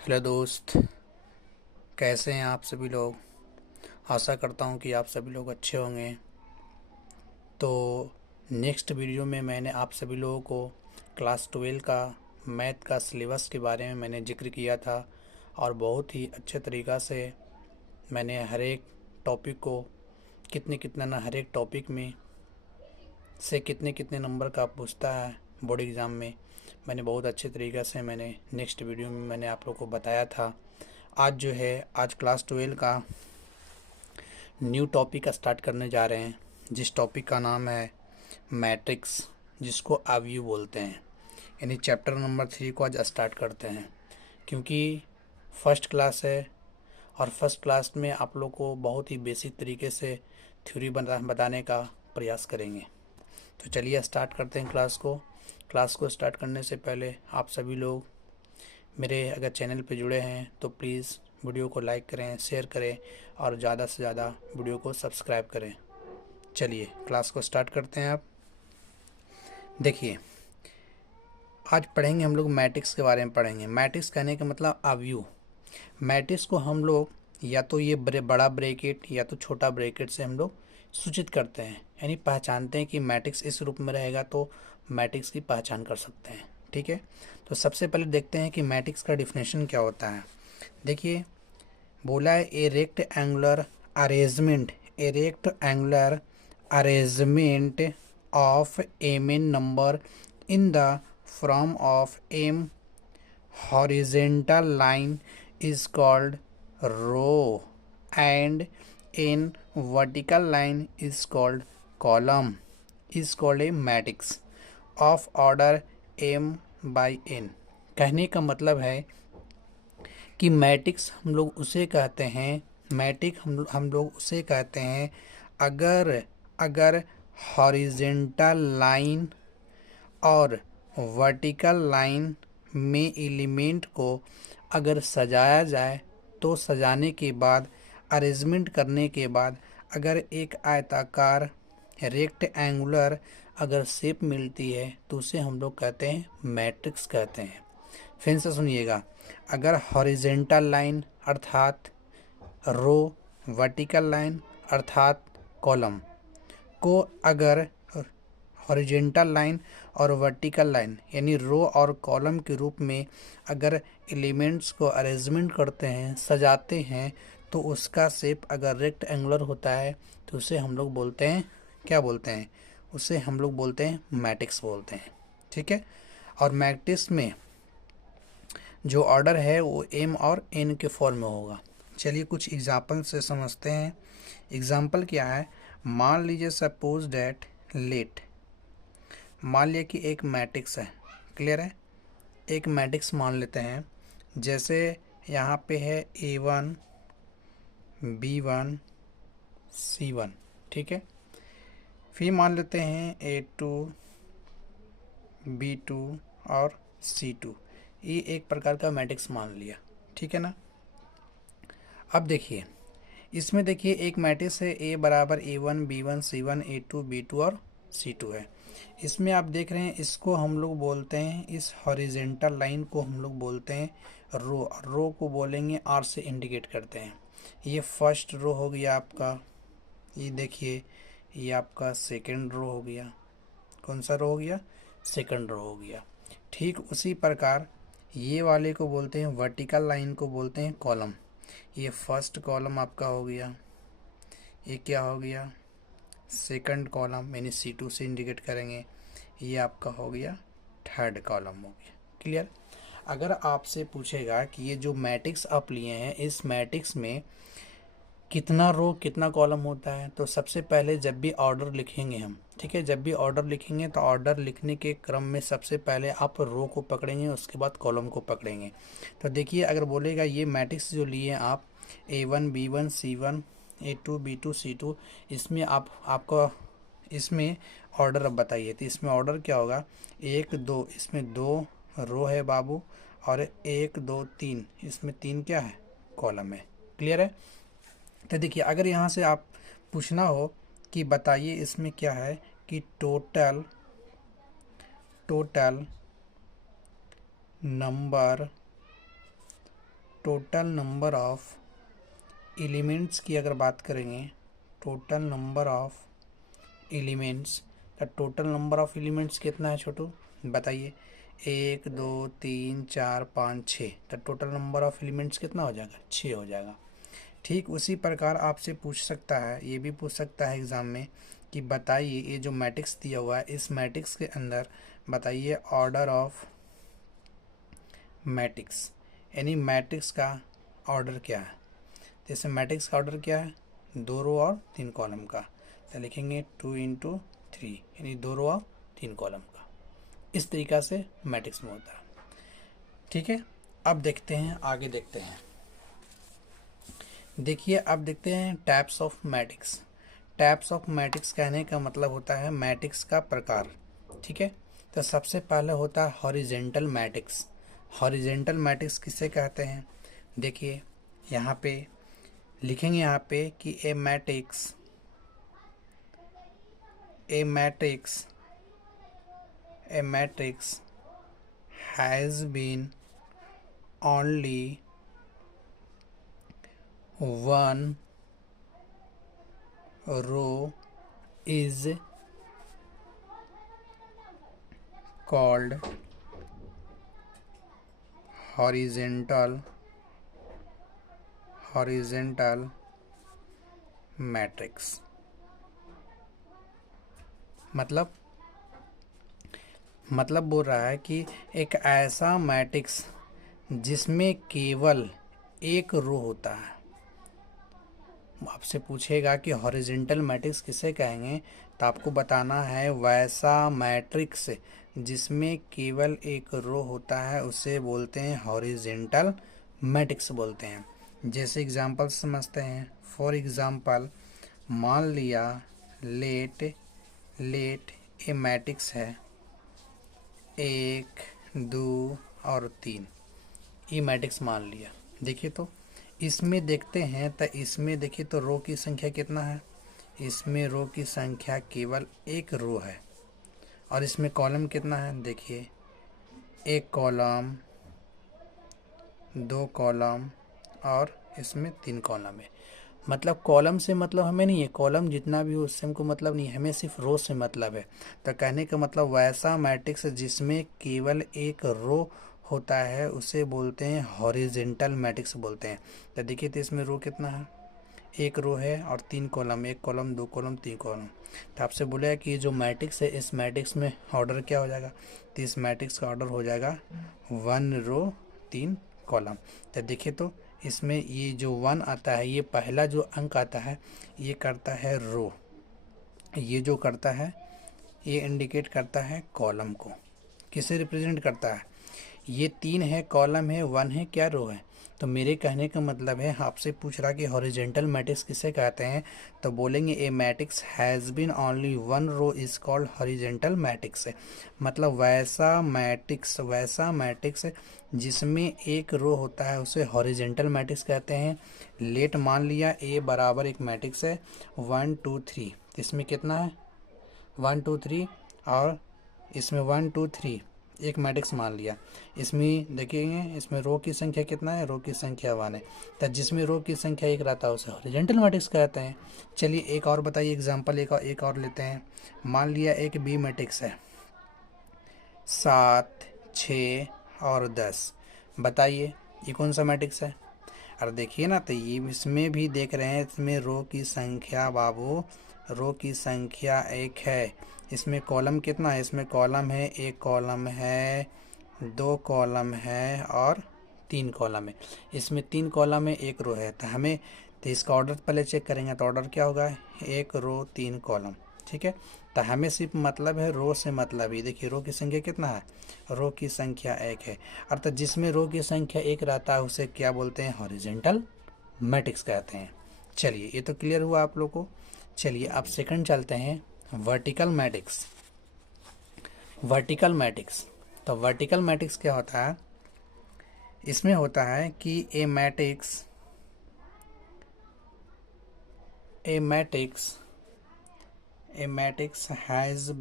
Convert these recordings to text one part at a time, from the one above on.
Hello दोस्त, कैसे हैं आप सभी लोग। आशा करता हूं कि आप सभी लोग अच्छे होंगे। तो नेक्स्ट वीडियो में मैंने आप सभी लोगों को क्लास 12 का मैथ का सिलेबस के बारे में मैंने जिक्र किया था और बहुत ही अच्छे तरीक़ा से मैंने हर एक टॉपिक को कितने ना हर एक टॉपिक में से कितने कितने नंबर का पूछता है बोर्ड एग्ज़ाम में, मैंने बहुत अच्छे तरीक़े से मैंने नेक्स्ट वीडियो में मैंने आप लोग को बताया था। आज क्लास 12 का न्यू टॉपिक स्टार्ट करने जा रहे हैं, जिस टॉपिक का नाम है मैट्रिक्स, जिसको अवयव बोलते हैं। यानी चैप्टर नंबर 3 को आज स्टार्ट करते हैं, क्योंकि फर्स्ट क्लास है और फर्स्ट क्लास में आप लोग को बहुत ही बेसिक तरीके से थ्योरी बताने का प्रयास करेंगे। तो चलिए स्टार्ट करते हैं क्लास को स्टार्ट करने से पहले आप सभी लोग मेरे अगर चैनल पर जुड़े हैं तो प्लीज़ वीडियो को लाइक करें, शेयर करें और ज़्यादा से ज़्यादा वीडियो को सब्सक्राइब करें। चलिए क्लास को स्टार्ट करते हैं। आप देखिए, आज पढ़ेंगे हम लोग मैट्रिक्स के बारे में पढ़ेंगे। मैट्रिक्स कहने का मतलब अवयव। मैट्रिक्स को हम लोग या तो ये बड़ा ब्रैकेट या तो छोटा ब्रैकेट से हम लोग सूचित करते हैं, यानी पहचानते हैं कि मैट्रिक्स इस रूप में रहेगा तो मैट्रिक्स की पहचान कर सकते हैं। ठीक है, तो सबसे पहले देखते हैं कि मैट्रिक्स का डिफिनेशन क्या होता है। देखिए, बोला है rectangular arrangement of M N number in the form of M horizontal line is called row and in vertical line is called column is called a matrix of order M by N. कहने का मतलब है कि matrix हम लोग उसे कहते हैं, मैट्रिक्स हम लोग उसे कहते हैं अगर अगर हॉरिजेंटल लाइन और वर्टिकल लाइन में एलिमेंट को अगर सजाया जाए तो सजाने के बाद अरेंजमेंट करने के बाद अगर एक आयताकार रेक्टेंगुलर अगर शेप मिलती है तो उसे हम लोग कहते हैं मैट्रिक्स कहते हैं। फिर से सुनिएगा, अगर हॉरिजेंटल लाइन अर्थात रो, वर्टिकल लाइन अर्थात कॉलम को अगर हॉरिजेंटल लाइन और वर्टिकल लाइन यानी रो और कॉलम के रूप में अगर एलिमेंट्स को अरेंजमेंट करते हैं, सजाते हैं, तो उसका शेप अगर रेक्टेंगुलर होता है तो उसे हम लोग बोलते हैं, क्या बोलते हैं, उसे हम लोग बोलते हैं मैट्रिक्स बोलते हैं। ठीक है, और मैट्रिक्स में जो ऑर्डर है वो एम और एन के फॉर्म में होगा। चलिए कुछ एग्जाम्पल से समझते हैं। एग्जाम्पल क्या है, मान लीजिए सपोज डैट लेट, मान लिया कि एक मैट्रिक्स है, क्लियर है, एक मैट्रिक्स मान लेते हैं। जैसे यहाँ पे है A1 B1 C1, ठीक है। फिर मान लेते हैं A2 B2 और C2, ये एक प्रकार का मैट्रिक्स मान लिया, ठीक है ना। अब देखिए, इसमें देखिए एक मैट्रिक्स है A बराबर A1 B1 C1 A2 B2 और C2 है। इसमें आप देख रहे हैं, इसको हम लोग बोलते हैं, इस हॉरिजेंटल लाइन को हम लोग बोलते हैं रो। रो को बोलेंगे R से इंडिकेट करते हैं। ये फर्स्ट रो हो गया आपका, ये देखिए ये आपका सेकंड रो हो गया। कौन सा रो हो गया, सेकंड रो हो गया। ठीक उसी प्रकार ये वाले को बोलते हैं, वर्टिकल लाइन को बोलते हैं कॉलम। ये फर्स्ट कॉलम आपका हो गया, ये क्या हो गया, सेकंड कॉलम, यानी C2 से इंडिकेट करेंगे, ये आपका हो गया थर्ड कॉलम हो गया। क्लियर। अगर आपसे पूछेगा कि ये जो मैट्रिक्स आप लिए हैं, इस मैट्रिक्स में कितना रो कितना कॉलम होता है, तो सबसे पहले जब भी ऑर्डर लिखेंगे हम, ठीक है, जब भी ऑर्डर लिखेंगे तो ऑर्डर लिखने के क्रम में सबसे पहले आप रो को पकड़ेंगे, उसके बाद कॉलम को पकड़ेंगे। तो देखिए, अगर बोलेगा ये मैट्रिक्स जो लिए आप A1 B1 C1 A2 B2 C2, इसमें आपका इसमें ऑर्डर अब बताइए, तो इसमें ऑर्डर क्या होगा, 1 2, इसमें 2 रो है बाबू, और 1 2 3, इसमें 3 क्या है, कॉलम है। क्लियर है। तो देखिए, अगर यहाँ से आप पूछना हो कि बताइए इसमें क्या है कि total number total number of elements की अगर बात करेंगे, टोटल नंबर ऑफ एलिमेंट्स, तो टोटल नंबर ऑफ एलिमेंट्स कितना है छोटू बताइए? 1 2 3 4 5 6, तो टोटल नंबर ऑफ एलिमेंट्स कितना हो जाएगा? 6 हो जाएगा। ठीक उसी प्रकार आपसे पूछ सकता है, ये भी पूछ सकता है एग्ज़ाम में कि बताइए ये जो मैट्रिक्स दिया हुआ है, इस मैट्रिक्स के अंदर बताइए ऑर्डर ऑफ मैट्रिक्स, यानी मैट्रिक्स का ऑर्डर क्या है। जैसे मैट्रिक्स का ऑर्डर क्या है? 2 रो और 3 कॉलम का, तो लिखेंगे 2 × 3, यानी 2 रो और 3 कॉलम का। इस तरीक़ा से मैट्रिक्स में होता है। ठीक है, अब देखते हैं, आगे देखते हैं। देखिए अब देखते हैं types of matrix. Types of matrix कहने का मतलब होता है मैट्रिक्स का प्रकार। ठीक है, तो सबसे पहले होता है हॉरिजेंटल मैट्रिक्स। हॉरिजेंटल मैट्रिक्स किसे कहते हैं? देखिए यहाँ पे लिखेंगे यहाँ पे कि a matrix has been only one row is called horizontal matrix। मतलब बोल रहा है कि एक ऐसा मैट्रिक्स जिसमें केवल एक रो होता है। आपसे पूछेगा कि हॉरिजेंटल मैट्रिक्स किसे कहेंगे, तो आपको बताना है वैसा मैट्रिक्स जिसमें केवल एक रो होता है उसे बोलते हैं हॉरिजेंटल मैट्रिक्स बोलते हैं। जैसे एग्जांपल समझते हैं। फॉर एग्जांपल मान लिया लेट ए मैट्रिक्स है 1 2 और 3, ये मैट्रिक्स मान लिया। देखिए तो इसमें देखते हैं, तो इसमें देखिए तो रो की संख्या कितना है? इसमें रो की संख्या केवल एक रो है। और इसमें कॉलम कितना है? देखिए 1 कॉलम 2 कॉलम और इसमें 3 कॉलम है। मतलब कॉलम से मतलब हमें नहीं है, कॉलम जितना भी हो उससे हमको मतलब नहीं है, हमें सिर्फ रो से मतलब है। तो कहने का मतलब वैसा मैट्रिक्स जिसमें केवल एक रो होता है उसे बोलते हैं हॉरिजेंटल मैट्रिक्स बोलते हैं। तो देखिए तो इसमें रो कितना है? एक रो है और 3 कॉलम, 1 कॉलम 2 कॉलम 3 कॉलम। तो आपसे बोला है कि ये जो मैट्रिक्स है इस मैट्रिक्स में ऑर्डर क्या हो जाएगा? तो इस मैट्रिक्स का ऑर्डर हो जाएगा 1 रो 3 कॉलम। तो देखिए तो इसमें ये जो 1 आता है, ये पहला जो अंक आता है ये करता है रो, ये जो करता है ये इंडिकेट करता है कॉलम को। किसे रिप्रेजेंट करता है? ये 3 है कॉलम है, 1 है क्या रो है। तो मेरे कहने का मतलब है, आपसे पूछ रहा कि हॉरिजेंटल मैट्रिक्स किसे कहते हैं, तो बोलेंगे a matrix has been only one row is called horizontal matrix. मतलब वैसा मैट्रिक्स जिसमें एक रो होता है उसे हॉरिजेंटल मैट्रिक्स कहते हैं। लेट मान लिया ए बराबर एक मैट्रिक्स है 1 2 3, इसमें कितना है? 1 2 3 और इसमें 1 2 3 एक मैट्रिक्स मान लिया। इसमें देखेंगे इसमें रो की संख्या कितना है? रो की संख्या 1 है। तो जिसमें रो की संख्या 1 रहता है उसे हॉरिजॉन्टल मैट्रिक्स कहते हैं। चलिए एक और बताइए एग्जांपल, एक और लेते हैं। मान लिया एक बी मैट्रिक्स है 7 6 और 10। बताइए ये कौन सा मैट्रिक्स है? और देखिए ना, तो ये इसमें भी देख रहे हैं, इसमें रो की संख्या बाबू, रो की संख्या 1 है। इसमें कॉलम कितना है? इसमें कॉलम है 1 कॉलम है 2 कॉलम है और 3 कॉलम है। इसमें 3 कॉलम है 1 रो है। तो इसका ऑर्डर पहले चेक करेंगे, तो ऑर्डर क्या होगा? 1 रो 3 कॉलम। ठीक है, तो हमें सिर्फ मतलब है रो से मतलब ही। देखिए रो की संख्या कितना है? रो की संख्या 1 है। अर्थात जिसमें रो की संख्या 1 रहता है उसे क्या बोलते हैं? हॉरिजॉन्टल मैट्रिक्स कहते हैं। चलिए ये तो क्लियर हुआ आप लोग को। चलिए अब सेकंड चलते हैं, वर्टिकल मैट्रिक्स। वर्टिकल मैट्रिक्स, तो वर्टिकल मैट्रिक्स क्या होता है? इसमें होता है कि a matrix has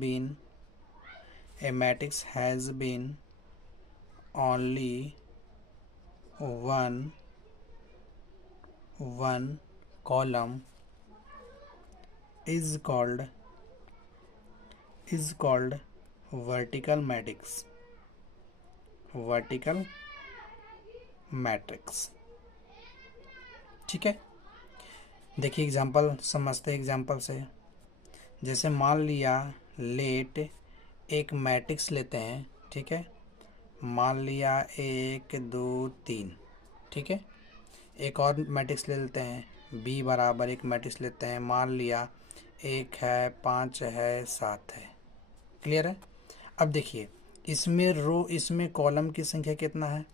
been only one one column is called vertical matrix. Vertical matrix. ठीक है, देखिए एग्जांपल समझते हैं एग्जांपल से। जैसे मान लिया लेट एक मैट्रिक्स लेते हैं, ठीक है, मान लिया 1 2 3, ठीक है। एक और मैट्रिक्स ले लेते हैं, बी बराबर एक मैट्रिक्स लेते हैं, मान लिया 1 है 5 है 7 है। क्लियर है। अब देखिए इसमें इसमें कॉलम की संख्या कितना है,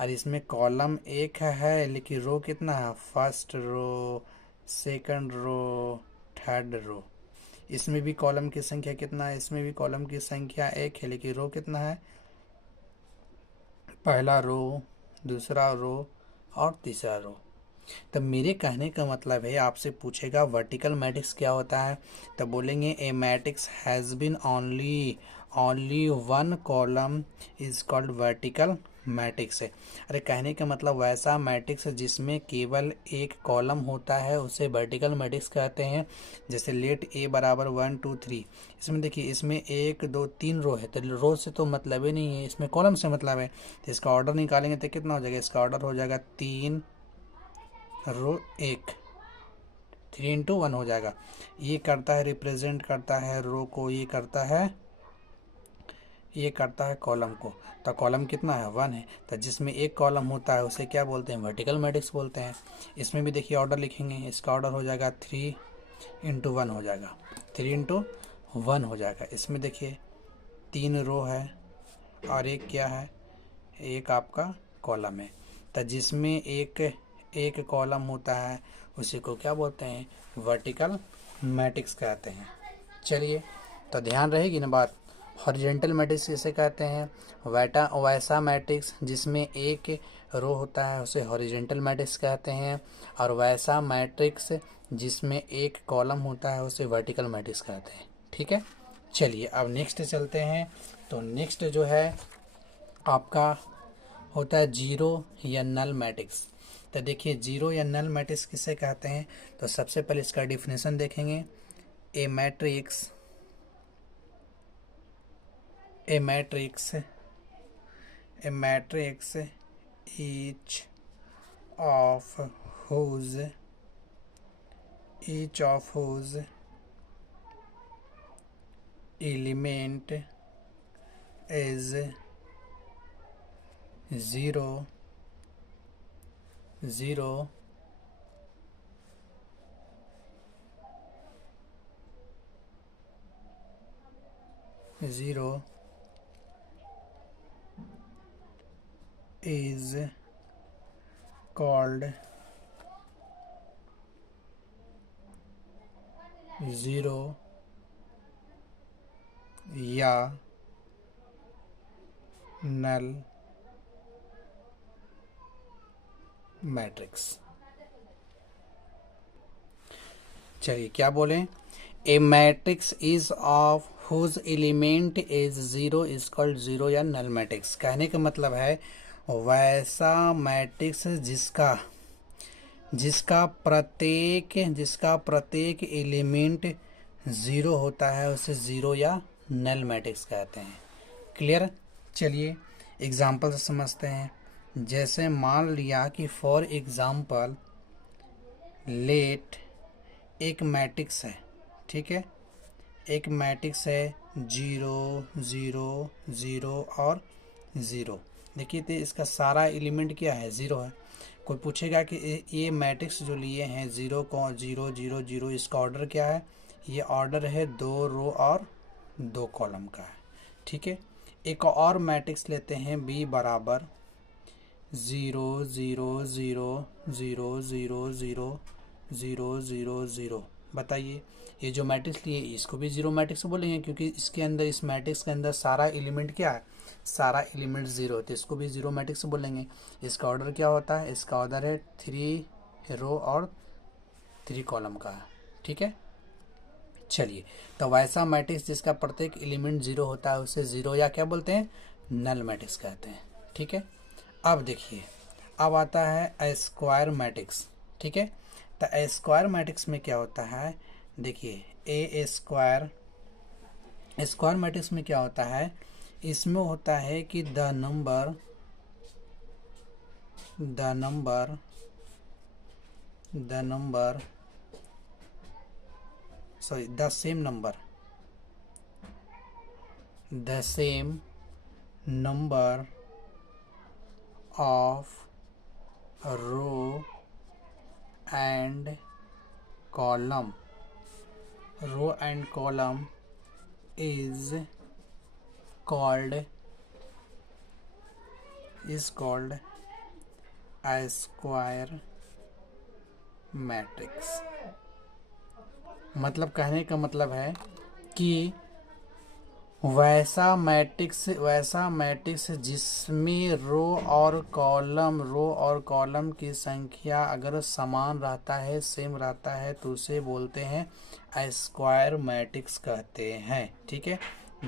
और इसमें कॉलम एक है लेकिन रो कितना है, first row, second row, third row. इसमें भी कॉलम की संख्या कितना है, इसमें भी कॉलम की संख्या एक है लेकिन रो कितना है, पहला रो, दूसरा रो और तीसरा रो। तब मेरे कहने का मतलब है, आपसे पूछेगा वर्टिकल मैट्रिक्स क्या होता है, तब बोलेंगे a matrix has been only one column is called vertical matrix है। अरे कहने का मतलब वैसा मैट्रिक्स जिसमें केवल एक कॉलम होता है उसे वर्टिकल मैट्रिक्स कहते हैं। जैसे लेट ए बराबर 1 2 3, इसमें देखिए इसमें 1 2 3 रो है, तो रो से तो मतलब ही नहीं है, इसमें कॉलम से मतलब है। तो इसका ऑर्डर निकालेंगे तो कितना हो जाएगा, इसका ऑर्डर हो जाएगा 3 रो 1, 3 इंटू 1 हो जाएगा। ये करता है रिप्रेजेंट करता है रो को, ये करता है कॉलम को। तो कॉलम कितना है 1 है, तो जिसमें एक कॉलम होता है उसे क्या बोलते हैं, वर्टिकल मैट्रिक्स बोलते हैं। इसमें भी देखिए ऑर्डर लिखेंगे, इसका ऑर्डर हो जाएगा 3 इंटू 1 हो जाएगा, 3 इंटू 1 हो जाएगा। इसमें देखिए 3 रो है और एक क्या है, एक आपका कॉलम है। तो जिसमें एक कॉलम होता है उसी को क्या बोलते हैं, वर्टिकल मैट्रिक्स कहते हैं। चलिए तो ध्यान रहेगी ना बात। हॉरिजॉन्टल मैट्रिक्स किसे कहते हैं, वैसा मैट्रिक्स जिसमें एक रो होता है उसे हॉरिजॉन्टल मैट्रिक्स कहते हैं, और वैसा मैट्रिक्स जिसमें एक कॉलम होता है उसे वर्टिकल मैट्रिक्स कहते हैं। ठीक है, चलिए अब नेक्स्ट चलते हैं। तो नेक्स्ट जो है आपका होता है जीरो या नल मैट्रिक्स। तो देखिए जीरो या नल मैट्रिक्स किसे कहते हैं, तो सबसे पहले इसका डिफिनेशन देखेंगे। A matrix each of whose element is 0 is called zero या नल मैट्रिक्स। चलिए क्या बोलें, a matrix is of whose element is zero is called zero या नल मैट्रिक्स। कहने का मतलब है वैसा मैट्रिक्स जिसका प्रत्येक एलिमेंट ज़ीरो होता है उसे ज़ीरो या नल मैट्रिक्स कहते हैं। क्लियर। चलिए एग्जाम्पल से समझते हैं। जैसे मान लिया कि फॉर एग्जाम्पल लेट एक मैट्रिक्स है, ठीक है, एक मैट्रिक्स है 0 0 0 और 0। देखिए तो इसका सारा एलिमेंट क्या है, 0 है। कोई पूछेगा कि ये मैट्रिक्स जो लिए हैं 0 0 0 0, इसका ऑर्डर क्या है, ये ऑर्डर है 2 रो और 2 कॉलम का है। ठीक है, एक और मैट्रिक्स लेते हैं बी बराबर 0 0 0 0 0 0 0 0 0। बताइए ये जो मैट्रिक्स लिए इसको भी जीरो मैट्रिक्स बोलेंगे, क्योंकि इसके अंदर, इस मैट्रिक्स के अंदर सारा एलिमेंट क्या है, सारा एलिमेंट जीरो है, तो इसको भी जीरो मैट्रिक्स बोलेंगे। इसका ऑर्डर क्या होता है, इसका ऑर्डर है 3 रो और 3 कॉलम का है। ठीक है, चलिए तो वैसा मैट्रिक्स जिसका प्रत्येक एलिमेंट जीरो होता है उसे जीरो या क्या बोलते हैं, नल मैट्रिक्स कहते हैं। ठीक है, अब देखिए अब आता है स्क्वायर मैट्रिक्स। ठीक है। तो स्क्वायर मैट्रिक्स में क्या होता है, देखिए ए स्क्वायर, स्क्वायर मैट्रिक्स में क्या होता है, इसमें होता है कि the number sorry the same number of row and column is called a square matrix। मतलब कहने का मतलब है कि वैसा मैट्रिक्स जिसमें रो और कॉलम की संख्या अगर समान रहता है, सेम रहता है, तो उसे बोलते हैं स्क्वायर मैट्रिक्स कहते हैं। ठीक है।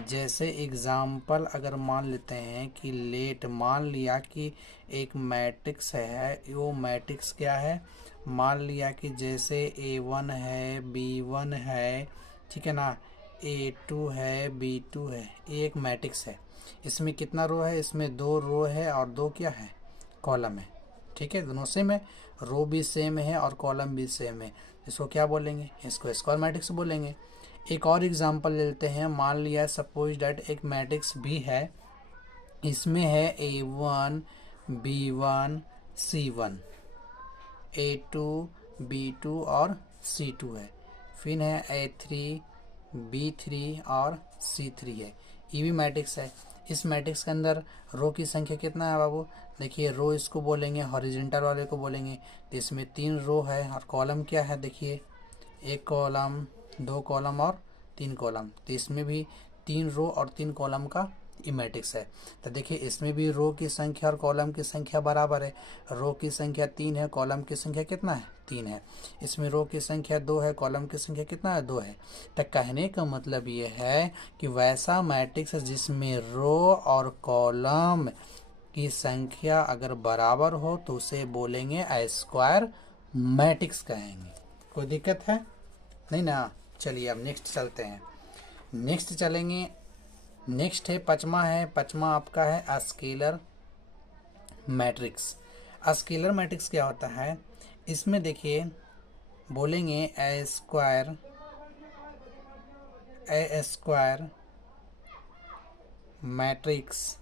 जैसे एग्जाम्पल अगर मान लेते हैं कि मान लिया कि एक मैट्रिक्स है, वो मैट्रिक्स क्या है, मान लिया कि जैसे A1 है, B1 है, ठीक है ना, A2 है, B2 है, ये एक मैट्रिक्स है। इसमें कितना रो है, इसमें 2 रो है और 2 क्या है, कॉलम है। ठीक है, दोनों सेम है, रो भी सेम है और कॉलम भी सेम है। इसको क्या बोलेंगे, इसको स्क्वायर मैट्रिक्स बोलेंगे। एक और एग्जांपल ले लेते हैं, मान लिया सपोज डैट एक मैट्रिक्स भी है, इसमें है A1 B1 C1, A2 B2 और C2 है, फिर है A3 B3 और C3 है। ये भी मैट्रिक्स है। इस मैट्रिक्स के अंदर रो की संख्या कितना है बाबू, देखिए रो इसको बोलेंगे, हॉरिजॉन्टल वाले को बोलेंगे। तो इसमें 3 रो है और कॉलम क्या है, देखिए 1 कॉलम 2 कॉलम और 3 कॉलम। तो इसमें भी 3 रो और 3 कॉलम का ये मैट्रिक्स है। तो देखिए इसमें भी रो की संख्या और कॉलम की संख्या बराबर है। रो की संख्या 3 है, कॉलम की संख्या कितना है, 3 है। इसमें रो की संख्या 2 है, कॉलम की संख्या कितना है, 2 है। तो कहने का मतलब ये है कि वैसा मैट्रिक्स जिसमें रो और कॉलम की संख्या अगर बराबर हो तो उसे बोलेंगे स्क्वायर मैट्रिक्स कहेंगे। कोई दिक्कत है नहीं ना। चलिए अब नेक्स्ट चलते हैं, नेक्स्ट चलेंगे। नेक्स्ट है पचमा आपका है स्केलर मैट्रिक्स। स्केलर मैट्रिक्स क्या होता है, इसमें देखिए बोलेंगे a square matrix,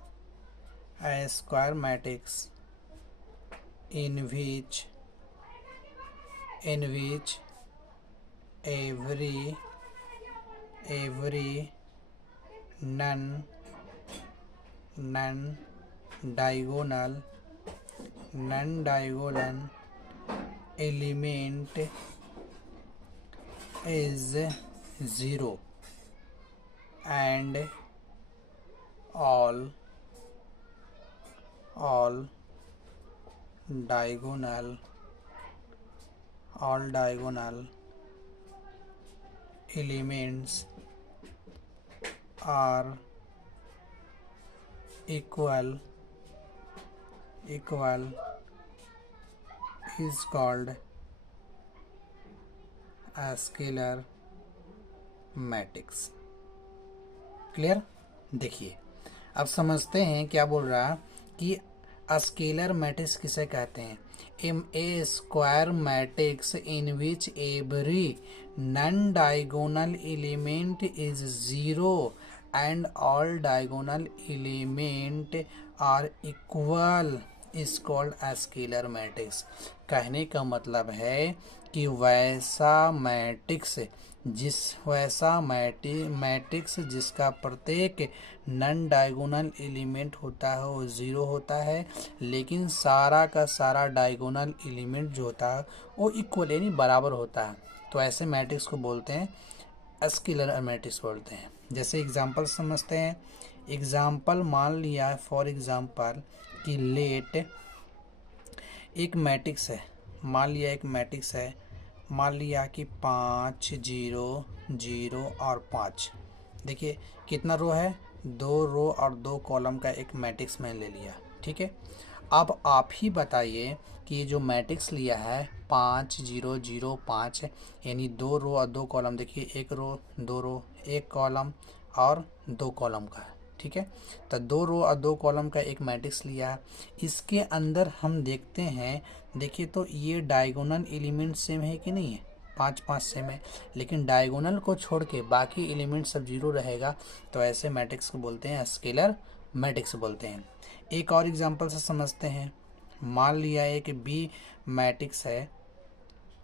a square matrix in which every non diagonal element is zero and all diagonal elements are equal is called a scalar matrix. Clear. देखिए अब समझते हैं क्या बोल रहा कि स्केलर मैट्रिक्स किसे कहते हैं। A square matrix in which every non diagonal element is zero and all diagonal element are equal is called a scalar matrix. कहने का मतलब है कि वैसा मैट्रिक्स जिसका प्रत्येक नॉन डायगोनल एलिमेंट होता है वो ज़ीरो होता है, लेकिन सारा का सारा डायगोनल एलिमेंट जो होता है वो इक्वल यानी बराबर होता है, तो ऐसे मैट्रिक्स को बोलते हैं स्केलर मैट्रिक्स बोलते हैं। जैसे एग्जांपल समझते हैं। एग्जांपल मान लिया फॉर एग्जांपल कि लेट एक मैट्रिक्स है, मान लिया कि 5 0 0 और 5। देखिए कितना रो है, 2 रो और 2 कॉलम का एक मैट्रिक्स मैंने ले लिया। ठीक है। अब आप ही बताइए कि ये जो मैट्रिक्स लिया है 5 0 0 5, यानी 2 रो और 2 कॉलम, देखिए 1 रो 2 रो 1 कॉलम और 2 कॉलम का, ठीक है। तो 2 रो और 2 कॉलम का एक मैट्रिक्स लिया है। इसके अंदर हम देखते हैं, देखिए तो ये डायगोनल एलिमेंट सेम है कि नहीं है, 5 5 सेम है, लेकिन डायगोनल को छोड़ के बाकी एलिमेंट सब जीरो रहेगा, तो ऐसे मैट्रिक्स को बोलते हैं स्केलर मैट्रिक्स बोलते हैं। एक और एग्जांपल से समझते हैं। मान लिया एक बी मैट्रिक्स है,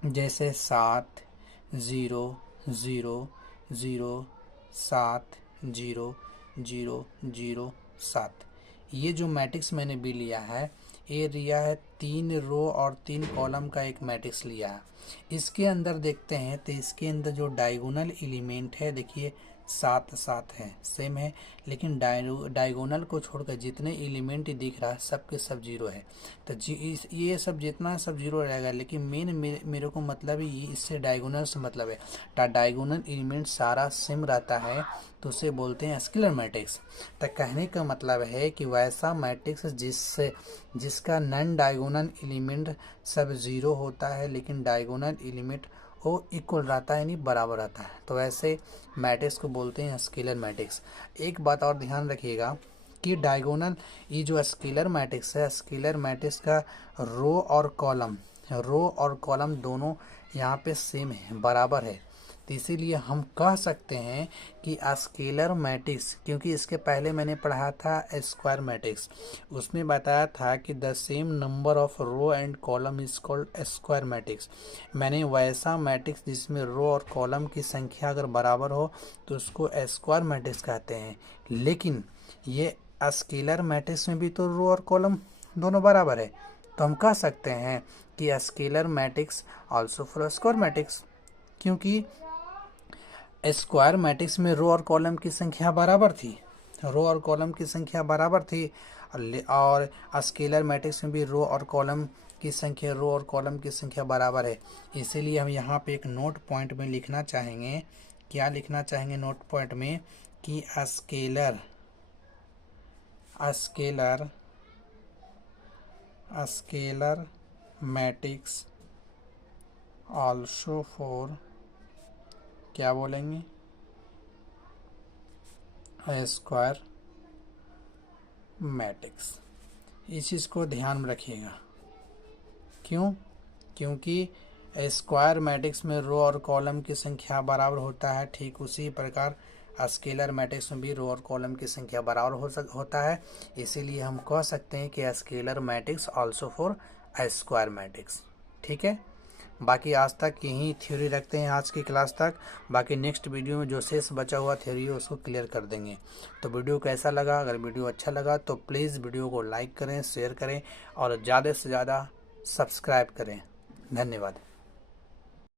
जैसे 7 0 0 0 7 0 0 0 7। ये जो मैट्रिक्स मैंने बी लिया है, ये लिया है 3 रो और 3 कॉलम का एक मैट्रिक्स लिया है। इसके अंदर देखते हैं तो इसके अंदर जो डायगोनल एलिमेंट है, देखिए 7 7 है, सेम है, लेकिन डायगोनल को छोड़कर जितने एलिमेंट दिख रहा है सबके सब जीरो है। तो ये सब जितना सब जीरो रहेगा, लेकिन मेरे को मतलब ही इससे डायगोनल से मतलब है, डायगोनल एलिमेंट सारा सेम रहता है, तो उसे बोलते हैं स्केलर मैट्रिक्स। तो कहने का मतलब है कि वैसा मैट्रिक्स जिसका नॉन डायगोनल एलिमेंट सब जीरो होता है, लेकिन डायगोनल एलिमेंट वो इक्वल रहता है, यानी बराबर रहता है, तो ऐसे मैट्रिक्स को बोलते हैं स्केलर मैट्रिक्स। एक बात और ध्यान रखिएगा कि डायगोनल, ये जो स्केलर मैट्रिक्स है, स्केलर मैट्रिक्स का रो और कॉलम दोनों यहाँ पे सेम है, बराबर है, तो इसीलिए हम कह सकते हैं कि स्केलर मैट्रिक्स, क्योंकि इसके पहले मैंने पढ़ा था स्क्वायर मैट्रिक्स, उसमें बताया था कि the same number of row and column is called square matrix. मैंने वैसा मैट्रिक्स जिसमें रो और कॉलम की संख्या अगर बराबर हो तो उसको स्क्वायर मैट्रिक्स कहते हैं। लेकिन ये स्केलर मैट्रिक्स में भी तो रो और कॉलम दोनों बराबर है, तो हम कह सकते हैं कि scalar matrix also for square matrix, क्योंकि स्क्वायर मैट्रिक्स में रो और कॉलम की संख्या बराबर थी, रो और कॉलम की संख्या बराबर थी, और स्केलर मैट्रिक्स में भी रो और कॉलम की संख्या बराबर है। इसीलिए हम यहाँ पे एक नोट पॉइंट में लिखना चाहेंगे, क्या लिखना चाहेंगे नोट पॉइंट में, कि स्केलर मैट्रिक्स आल्सो फॉर, क्या बोलेंगे, स्क्वायर मैट्रिक्स। इस चीज़ को ध्यान में रखिएगा। क्यों? क्योंकि स्क्वायर मैट्रिक्स में रो और कॉलम की संख्या बराबर होता है, ठीक उसी प्रकार स्केलर मैट्रिक्स में भी रो और कॉलम की संख्या बराबर होता है। इसीलिए हम कह सकते हैं कि scalar matrix also for square matrix. ठीक है, बाकी आज तक यही थ्योरी रखते हैं, आज की क्लास तक। बाकी नेक्स्ट वीडियो में जो शेष बचा हुआ थ्योरी है उसको क्लियर कर देंगे। तो वीडियो कैसा लगा? अगर वीडियो अच्छा लगा तो प्लीज़ वीडियो को लाइक करें, शेयर करें और ज़्यादा से ज़्यादा सब्सक्राइब करें। धन्यवाद।